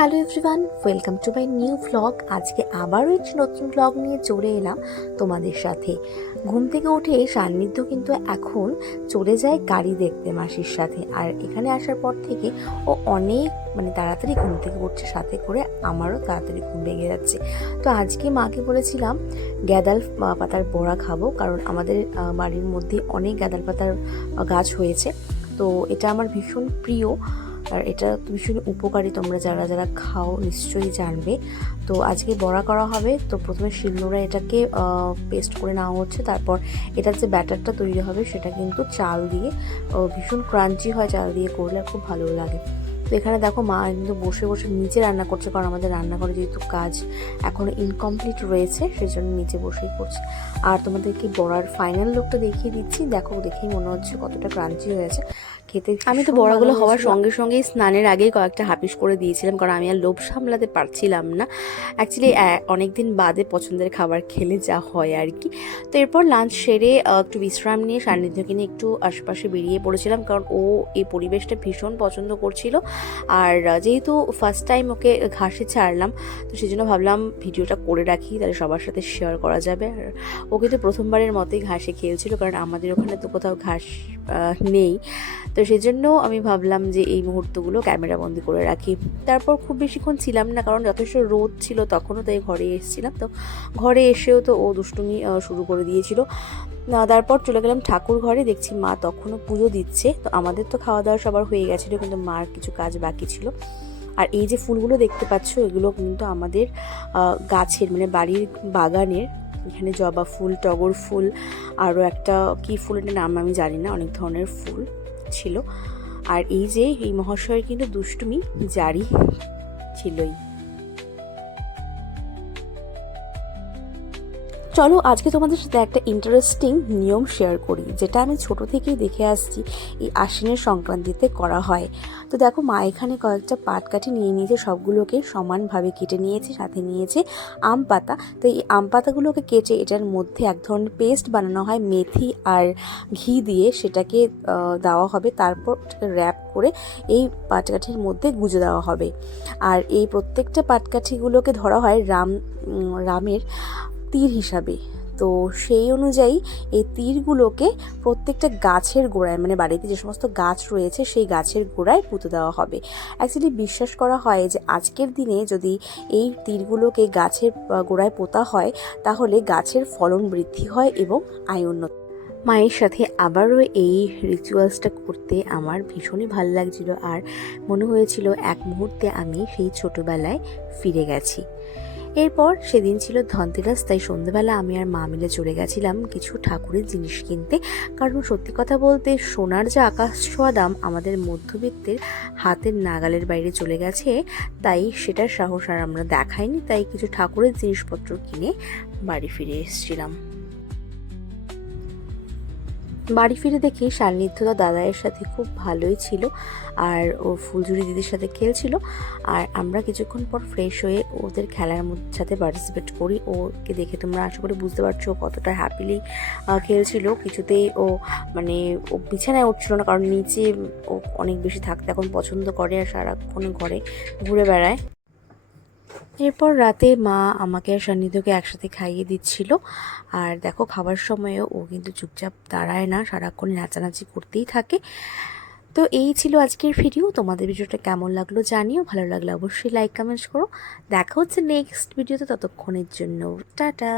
Hello everyone, welcome to my new vlog. আজকে আবারও একটি নতুন ভ্লগ নিয়ে চলে এলাম তোমাদের সাথে। ঘুম থেকে উঠে সান্নিধ্য কিন্তু এখন চলে যায় গাড়ি দেখতে মাসির সাথে। আর এখানে আসার পর থেকে ও অনেক তাড়াতাড়ি ঘুম থেকে উঠছে, সাথে করে আমারও তাড়াতাড়ি ঘুম ভেঙে যাচ্ছে। তো আজকে মাকে বলেছিলাম গ্যাদাল পাতার বড়া খাবো, কারণ আমাদের বাড়ির মধ্যে অনেক গ্যাদাল পাতার গাছ হয়েছে। তো এটা আমার ভীষণ প্রিয়, আর এটা ভীষণ উপকারী। তোমরা যারা যারা খাও নিশ্চয়ই জানবে। তো আজকে বড়া করা হবে। তো প্রথমে শিলনোড়ায় এটাকে পেস্ট করে নেওয়া হচ্ছে। তারপর এটার যে ব্যাটারটা তৈরি হবে সেটা কিন্তু চাল দিয়ে ভীষণ ক্রাঞ্চি হয়, চাল দিয়ে করলে খুব ভালো লাগে। তো এখানে দেখো মা কিন্তু বসে বসে নিচে রান্না করছে, কারণ আমাদের রান্নাঘরে যেহেতু কাজ এখনও ইনকমপ্লিট রয়েছে সেজন্য নিচে বসেই করছে। আর তোমাদেরকে বড়ার ফাইনাল লুকটা দেখিয়ে দিচ্ছি। দেখো, দেখেই মনে হচ্ছে কতটা ক্রাঞ্চি হয়েছে খেতে। আমি তো বড়াগুলো হওয়ার সঙ্গে সঙ্গেই স্নানের আগেই কয়েকটা হাপিস করে দিয়েছিলাম, কারণ আমি আর লোভ সামলাতে পারছিলাম না। অ্যাকচুয়ালি অনেকদিন বাদে পছন্দের খাবার খেলে যা হয় আর কি। তো এরপর লাঞ্চ সেরে একটু বিশ্রাম নিয়ে সান্নিধ্যকে নিয়ে একটু আশেপাশে বেরিয়ে পড়েছিলাম, কারণ ও এই পরিবেশটা ভীষণ পছন্দ করছিল। আর যেহেতু ফার্স্ট টাইম ওকে ঘাসে ছাড়লাম, তো সেই জন্য ভাবলাম ভিডিওটা করে রাখি, তাহলে সবার সাথে শেয়ার করা যাবে। আর ও কিন্তু প্রথমবারের মতোই ঘাসে খেলছিল, কারণ আমাদের ওখানে তো কোথাও ঘাস নেই। তো সেই জন্য আমি ভাবলাম যে এই মুহূর্তগুলো ক্যামেরাবন্দি করে রাখি। তারপর খুব বেশিক্ষণ ছিলাম না, কারণ যথেষ্ট রোদ ছিল তখনও, তাই ঘরে এসেছিলাম। তো ঘরে এসেও তো ও দুষ্টুমি শুরু করে দিয়েছিল। তারপর চলে গেলাম ঠাকুর ঘরে। দেখছি মা তখনও পুজো দিচ্ছে। তো আমাদের তো খাওয়া দাওয়া সবার হয়ে গেছিলো, কিন্তু মার কিছু কাজ বাকি ছিল। আর এই যে ফুলগুলো দেখতে পাচ্ছ, এগুলো কিন্তু আমাদের গাছের বাড়ির বাগানের। এখানে জবা ফুল, টগর ফুল, আরও একটা কী ফুলের নাম আমি জানি না, অনেক ধরনের ফুল ছিল। আর এই যে এই মহাশয়ের কিন্তু দুষ্টুমি জারি ছিলই। চলো আজকে তোমাদের সাথে একটা ইন্টারেস্টিং নিয়ম শেয়ার করি, যেটা আমি ছোট থেকেই দেখে আসছি এই আশ্বিনের সংক্রান্তিতে করা হয়। তো দেখো, মা এখানে কয়েকটা পাটকাঠি নিয়ে নিয়েছে, সবগুলোকে সমানভাবে কেটে নিয়েছে, সাথে নিয়েছে আম পাতা। তো এই আম পাতাগুলোকে কেটে এটার মধ্যে এক ধরনের পেস্ট বানানো হয় মেথি আর ঘি দিয়ে, সেটাকে দেওয়া হবে। তারপর র্যাপ করে এই পাটকাঠির মধ্যে গুজে দেওয়া হবে। আর এই প্রত্যেকটা পাটকাঠিগুলোকে ধরা হয় রামের তীর হিসাবে। তো সেই অনুযায়ী এই তীরগুলোকে প্রত্যেকটা গাছের গোড়ায়, বাড়িতে যে সমস্ত গাছ রয়েছে সেই গাছের গোড়ায় পুঁতে দেওয়া হবে। অ্যাকচুয়ালি বিশ্বাস করা হয় যে আজকের দিনে যদি এই তীরগুলোকে গাছের গোড়ায় পোতা হয়, তাহলে গাছের ফলন বৃদ্ধি হয় এবং আয় উন্নত। মায়ের সাথে আবারও এই রিচুয়ালসটা করতে আমার ভীষণই ভালো লাগছিল, আর মনে হয়েছিল এক মুহূর্তে আমি সেই ছোটোবেলায় ফিরে গেছি। এরপর সেদিন ছিল ধনতেরাস, তাই সন্ধ্যেবেলা আমি আর মা মিলে চলে গেছিলাম কিছু ঠাকুরের জিনিস কিনতে। কারণ সত্যি কথা বলতে সোনার যে আকাশ ছোঁয়া দাম আমাদের মধ্যবিত্তের হাতের নাগালের বাইরে চলে গেছে, তাই সেটার সাহস আর আমরা দেখাইনি। তাই কিছু ঠাকুরের জিনিসপত্র কিনে বাড়ি ফিরে এসেছিলাম। বাড়ি ফিরে দেখি সান্নিধ্যদা দাদাইয়ের সাথে খুব ভালোই ছিল, আর ও ফুলঝুরি দিদির সাথে খেলছিল। আর আমরা কিছুক্ষণ পর ফ্রেশ হয়ে ওদের খেলার সাথে পার্টিসিপেট করি। ওকে দেখে তোমরা আশা করে বুঝতে পারছো কতটা হ্যাপিলি খেলছিল। কিছুতেই ও ও বিছানায় উঠছিল না, কারণ নিচে ও অনেক বেশি থাকতে এখন পছন্দ করে, আর সারাক্ষণ ঘরে ঘুরে বেড়ায়। এরপর রাতে মা আমাকে আর সান্নিধ্যকে একসাথে খাইয়ে দিচ্ছিল। আর দেখো, খাবার সময়ও ও কিন্তু চুপচাপ দাঁড়ায় না, সারাক্ষণ নাচানাচি করতেই থাকে। তো এই ছিল আজকের ভিডিও। তোমাদের ভিডিওটা কেমন লাগলো জানিও, ভালো লাগলে অবশ্যই লাইক কমেন্টস করো। দেখা হচ্ছে নেক্সট ভিডিওতে, ততক্ষণের জন্য টাটা।